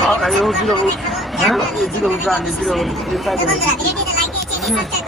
好，感谢我记得我，啊，你记得我是啊，你记得我，你再我。嗯。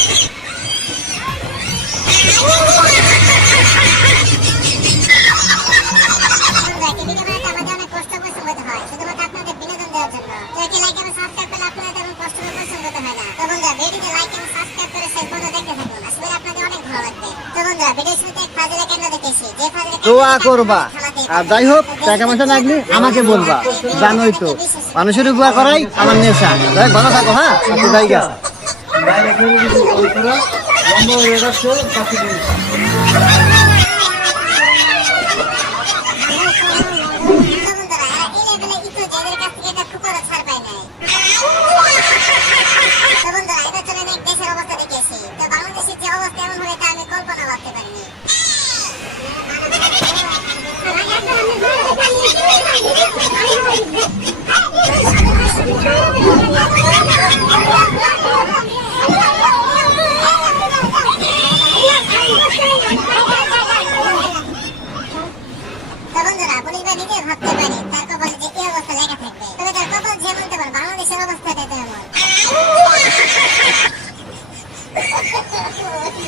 দোয়া করবা। আর যাই হোক, টাকা পয়সা লাগলে আমাকে বলবা। জানোই তো, মানুষের উপা করাই আমার নেশা। যাই ভালো থাকো হ্যাঁ?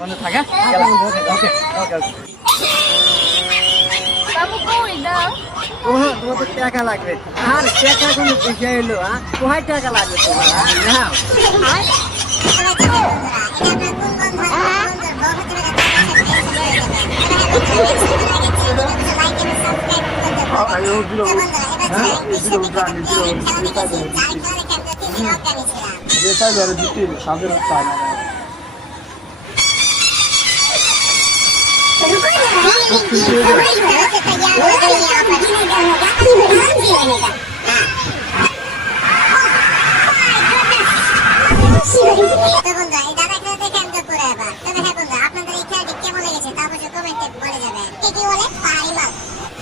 বন্ধু থাকে ওকে ওকে তোমাদের টাকা লাগবে আর টাকা কোনো বিষয় এলো কোথায় টাকা লাগবে তোমার নাও বহুত যেটাই ধরে আপনাদের এই খেলাটি কেমন লেগেছে তা অবশ্যই কমেন্টে বলে যাবেন কি বলে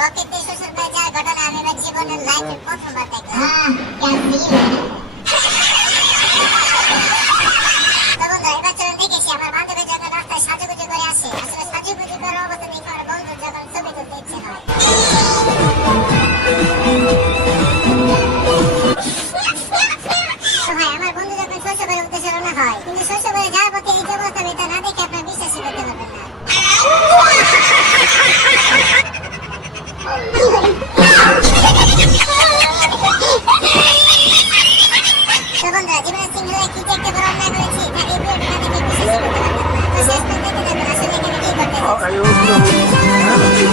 রকেট দিয়ে শ্বশুর বাড়ি যাওয়ার ঘটনা আমি আমার জীবনের লাইফে প্রথমবার দেখলাম।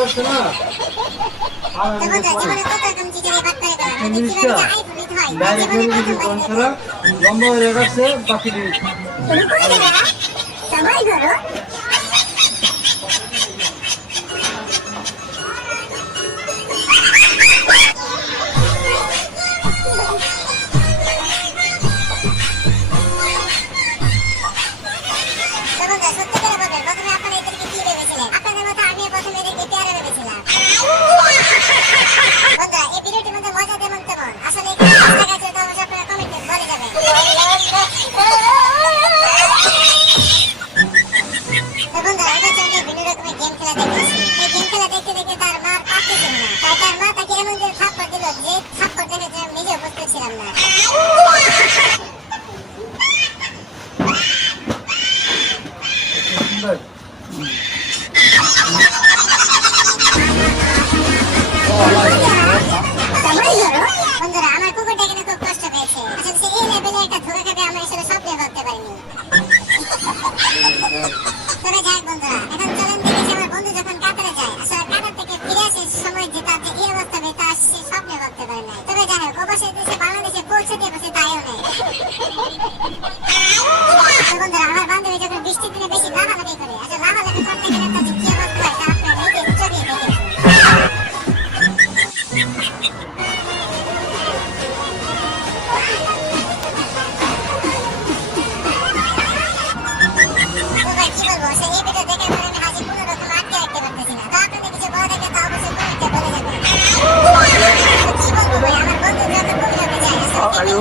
আসে না জিনিসটা ডাইরেক্ট করে দিতে 하는데 다 んない。トロちゃこぼし